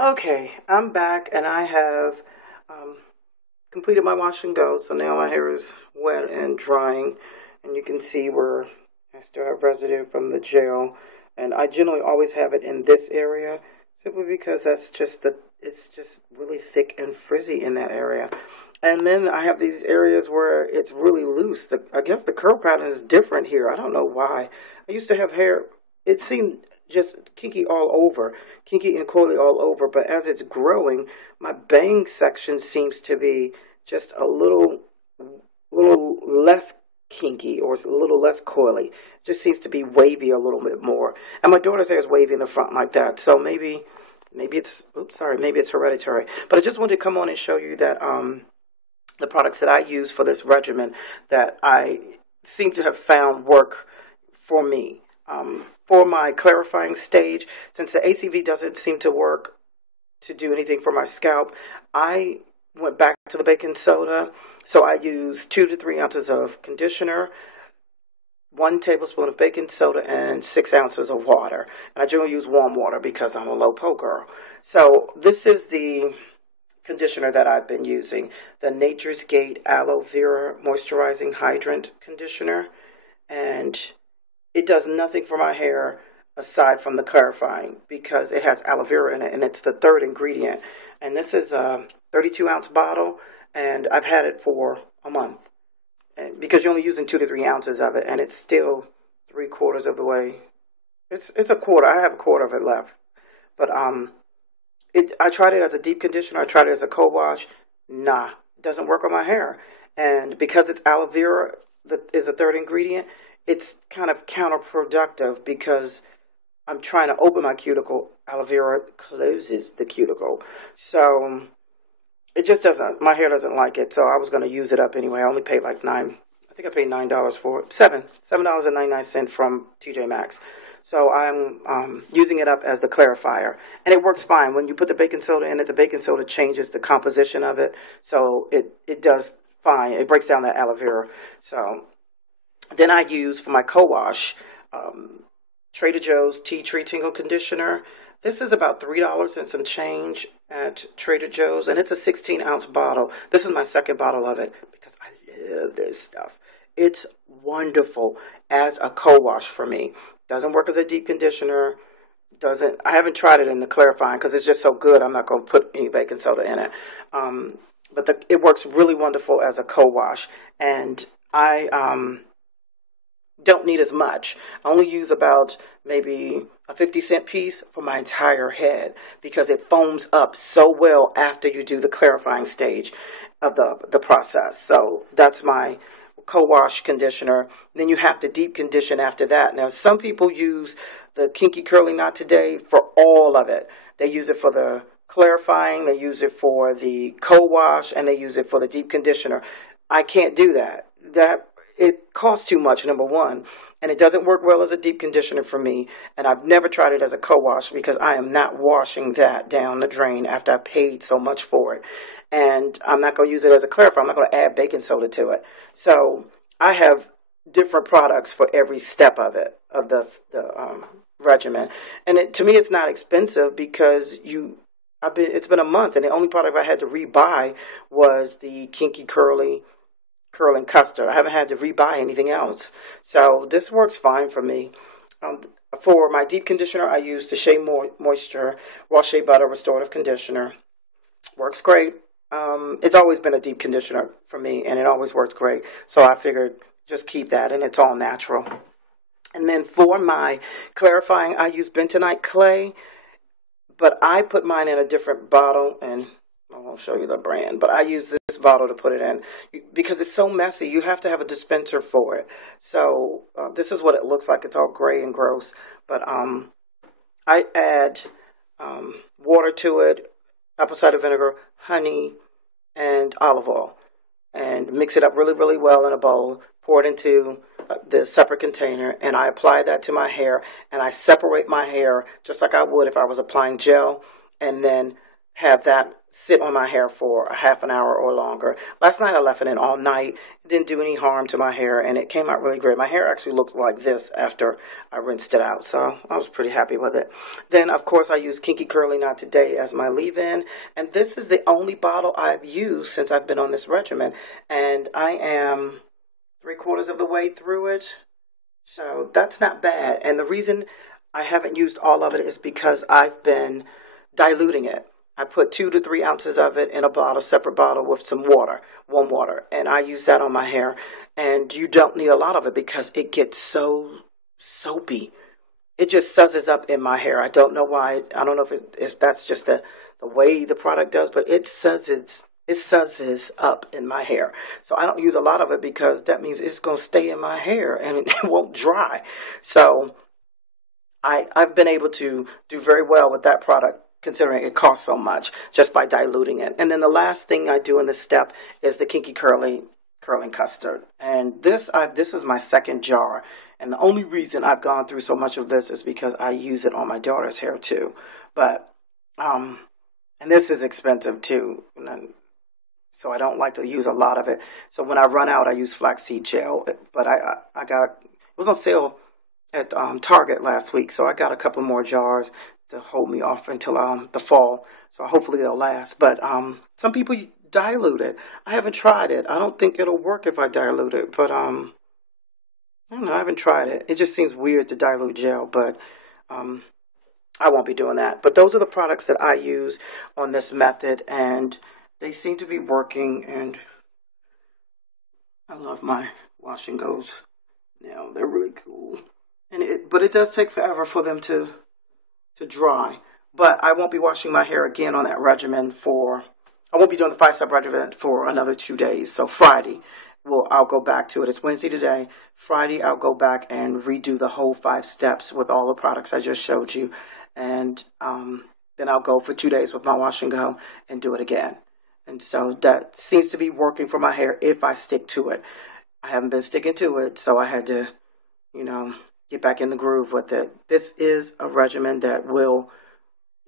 Okay, I'm back and I have um, completed my wash and go. So now my hair is wet and drying, and you can see where I still have residue from the gel. And I generally always have it in this area simply because it's just really thick and frizzy in that area. And then I have these areas where it's really loose. I guess the curl pattern is different here. I don't know why. I used to have hair, it seemed just kinky all over, kinky and coily all over. But as it's growing, my bang section seems to be just little less kinky or a little less coily. It just seems to be wavy a little bit more. And my daughter's hair is wavy in the front like that. So maybe it's hereditary. But I just wanted to come on and show you that the products that I use for this regimen that I seem to have found work for me. For my clarifying stage, since the ACV doesn't seem to work to do anything for my scalp, I went back to the baking soda. So I use 2 to 3 ounces of conditioner, 1 tablespoon of baking soda, and 6 ounces of water. And I generally use warm water because I'm a low po girl. So this is the conditioner that I've been using, the Nature's Gate Aloe Vera Moisturizing Hydrant Conditioner. And it does nothing for my hair aside from the clarifying because it has aloe vera in it and it's the third ingredient. And this is a 32-ounce bottle and I've had it for a month. And because you're only using 2 to 3 ounces of it and it's still 3/4 of the way. It's a quarter. I have a quarter of it left. But I tried it as a deep conditioner. I tried it as a co-wash. Nah, it doesn't work on my hair. And because it's aloe vera that is a third ingredient, it's kind of counterproductive because I'm trying to open my cuticle. Aloe vera closes the cuticle. So it just doesn't, my hair doesn't like it. So I was going to use it up anyway. I only paid like I think I paid $9 for it. $7.99 from TJ Maxx. So I'm using it up as the clarifier. And it works fine. When you put the baking soda in it, the baking soda changes the composition of it. So it does fine. It breaks down that aloe vera. So then I use for my co-wash Trader Joe's Tea Tree Tingle Conditioner. This is about $3 and some change at Trader Joe's, and it's a 16-ounce bottle. This is my second bottle of it because I love this stuff. It's wonderful as a co-wash for me. Doesn't work as a deep conditioner. Doesn't I haven't tried it in the clarifying because it's just so good. I'm not going to put any baking soda in it. But it works really wonderful as a co-wash, and I don't need as much. I only use about maybe a 50-cent piece for my entire head because it foams up so well after you do the clarifying stage of the process. So that's my co-wash conditioner. Then you have to deep condition after that. Now, some people use the Kinky Curly Knot Today for all of it. They use it for the clarifying, they use it for the co-wash, and they use it for the deep conditioner. I can't do that. It costs too much, number one, and it doesn't work well as a deep conditioner for me. And I've never tried it as a co-wash because I am not washing that down the drain after I paid so much for it. And I'm not going to use it as a clarifier. I'm not going to add baking soda to it. So I have different products for every step of it, of the regimen. And to me, it's not expensive because it's been a month, and the only product I had to rebuy was the Kinky Curling Custard. I haven't had to rebuy anything else. So this works fine for me. For my deep conditioner, I use the Shea Moisture Raw Shea Butter Restorative Conditioner. Works great. It's always been a deep conditioner for me, and it always worked great. So I figured just keep that, and it's all natural. And then for my clarifying, I use bentonite clay, but I put mine in a different bottle, and I won't show you the brand, but I use this bottle to put it in because it's so messy. You have to have a dispenser for it. So this is what it looks like. It's all gray and gross, but I add water to it, apple cider vinegar, honey, and olive oil, and mix it up really, really well in a bowl. Pour it into the separate container, and I apply that to my hair, and I separate my hair just like I would if I was applying gel, and then have that sit on my hair for a half an hour or longer. Last night I left it in all night. It didn't do any harm to my hair, and it came out really great. My hair actually looked like this after I rinsed it out, so I was pretty happy with it. Then, of course, I used Kinky Curly Knot Today as my leave-in, and this is the only bottle I've used since I've been on this regimen, and I am 3/4 of the way through it, so that's not bad. And the reason I haven't used all of it is because I've been diluting it. I put 2 to 3 ounces of it in a bottle, separate bottle with some water, warm water, and I use that on my hair. And you don't need a lot of it because it gets so soapy. It just suzzes up in my hair. I don't know why. I don't know if that's just the way the product does, but it suzzes up in my hair. So I don't use a lot of it because that means it's going to stay in my hair and it won't dry. So I've been able to do very well with that product considering it costs so much just by diluting it. And then the last thing I do in this step is the Kinky Curly curling custard. And this is my second jar. And the only reason I've gone through so much of this is because I use it on my daughter's hair too. But and this is expensive too. So I don't like to use a lot of it. So when I run out, I use flaxseed gel. But I got it was on sale at Target last week, so I got a couple more jars to hold me off until the fall. So hopefully they'll last. But some people dilute it. I haven't tried it. I don't think it'll work if I dilute it. But I don't know. I haven't tried it. It just seems weird to dilute gel, but I won't be doing that. But those are the products that I use on this method, and they seem to be working. And I love my wash and goes. They're really cool. But it does take forever for them to dry. But I won't be washing my hair again on that regimen I won't be doing the 5-step regimen for another 2 days. So Friday, I'll go back to it. It's Wednesday today. Friday, I'll go back and redo the whole 5 steps with all the products I just showed you. And then I'll go for 2 days with my wash and go and do it again. And so that seems to be working for my hair if I stick to it. I haven't been sticking to it, so I had to, get back in the groove with it. This is a regimen that will,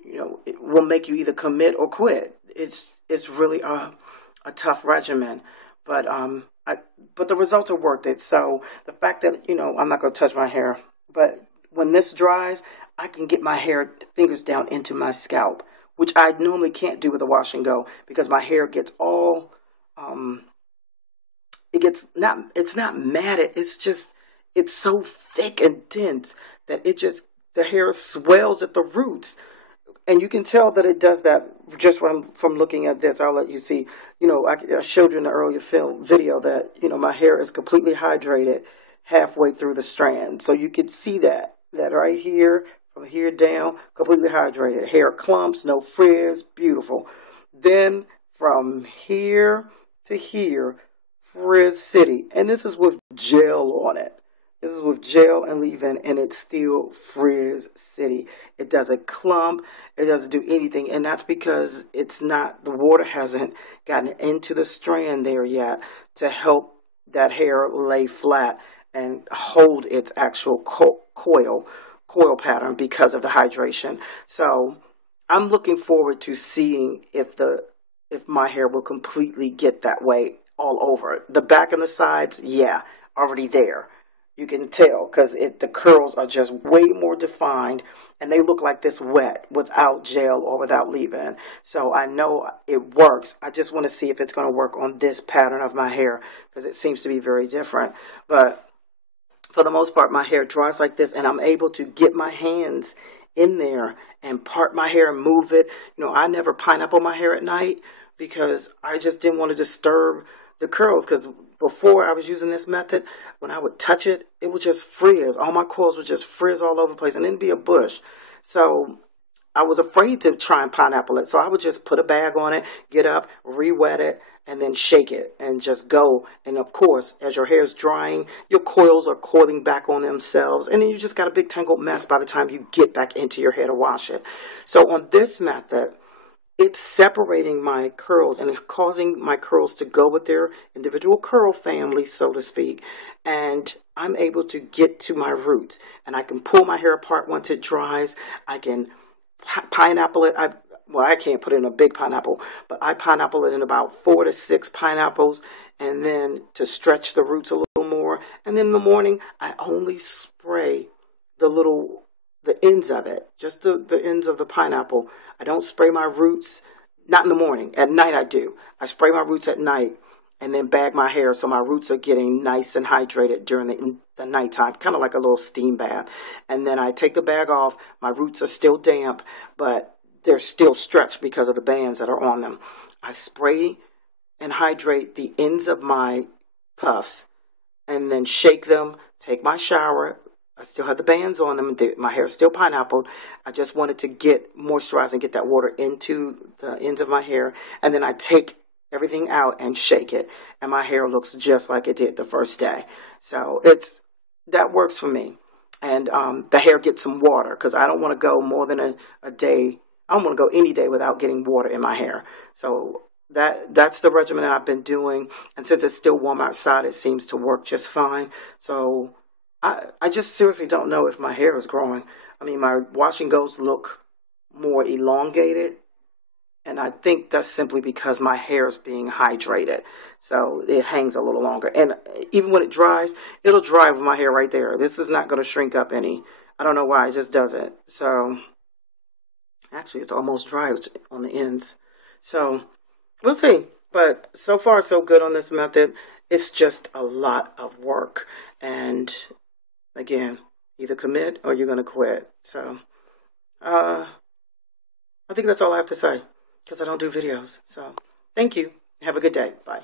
it will make you either commit or quit. It's really a tough regimen, but the results are worth it. So the fact that I'm not going to touch my hair, but when this dries, I can get my fingers down into my scalp, which I normally can't do with a wash and go because my hair gets all it's not matted. It's so thick and dense that the hair swells at the roots. And you can tell that it does that just from looking at this. I'll let you see. I showed you in the earlier video that, my hair is completely hydrated halfway through the strand. So you can see that right here, from here down, completely hydrated. Hair clumps, no frizz, beautiful. Then from here to here, Frizz City. And this is with gel on it. This is with gel and leave-in, and it's still Frizz City. It doesn't clump. It doesn't do anything, and that's because the water hasn't gotten into the strand there yet to help that hair lay flat and hold its actual coil pattern because of the hydration. So I'm looking forward to seeing if my hair will completely get that way all over. The back and the sides, yeah, already there. You can tell because the curls are just way more defined and they look like this wet without gel or without leave-in. So I know it works. I just want to see if it's going to work on this pattern of my hair because it seems to be very different. But for the most part, my hair dries like this and I'm able to get my hands in there and part my hair and move it. I never pineapple my hair at night because I just didn't want to disturb the curls, because before I was using this method, when I would touch it, it would just frizz. All my coils would just frizz all over the place and then be a bush. So I was afraid to try and pineapple it. So I would just put a bag on it, get up, re-wet it, and then shake it and just go. And of course, as your hair is drying, your coils are coiling back on themselves. And then you just got a big tangled mess by the time you get back into your hair to wash it. So on this method, it's separating my curls and it's causing my curls to go with their individual curl family, so to speak. And I'm able to get to my roots. And I can pull my hair apart once it dries. I can pineapple it. well, I can't put it in a big pineapple, but I pineapple it in about 4 to 6 pineapples, and then to stretch the roots a little more. And then in the morning, I only spray the ends of it, just the ends of the pineapple. I don't spray my roots, not in the morning. At night, I do. I spray my roots at night and then bag my hair so my roots are getting nice and hydrated during the nighttime, kind of like a little steam bath. And then I take the bag off. My roots are still damp, but they're still stretched because of the bands that are on them. I spray and hydrate the ends of my puffs and then shake them, take my shower. I still have the bands on them. My hair is still pineappled. I just wanted to get moisturized and get that water into the ends of my hair. And then I take everything out and shake it. And my hair looks just like it did the first day. So that works for me. And the hair gets some water because I don't want to go more than a day. I don't want to go any day without getting water in my hair. So that's the regimen that I've been doing. And since it's still warm outside, it seems to work just fine. So I just seriously don't know if my hair is growing. I mean, my wash and goes look more elongated. And I think that's simply because my hair is being hydrated. So it hangs a little longer. And even when it dries, it'll dry with my hair right there. This is not going to shrink up any. I don't know why, it just doesn't. So actually, it's almost dry on the ends. So we'll see. But so far, so good on this method. It's just a lot of work. And again, either commit or you're going to quit. So I think that's all I have to say because I don't do videos. So thank you. Have a good day. Bye.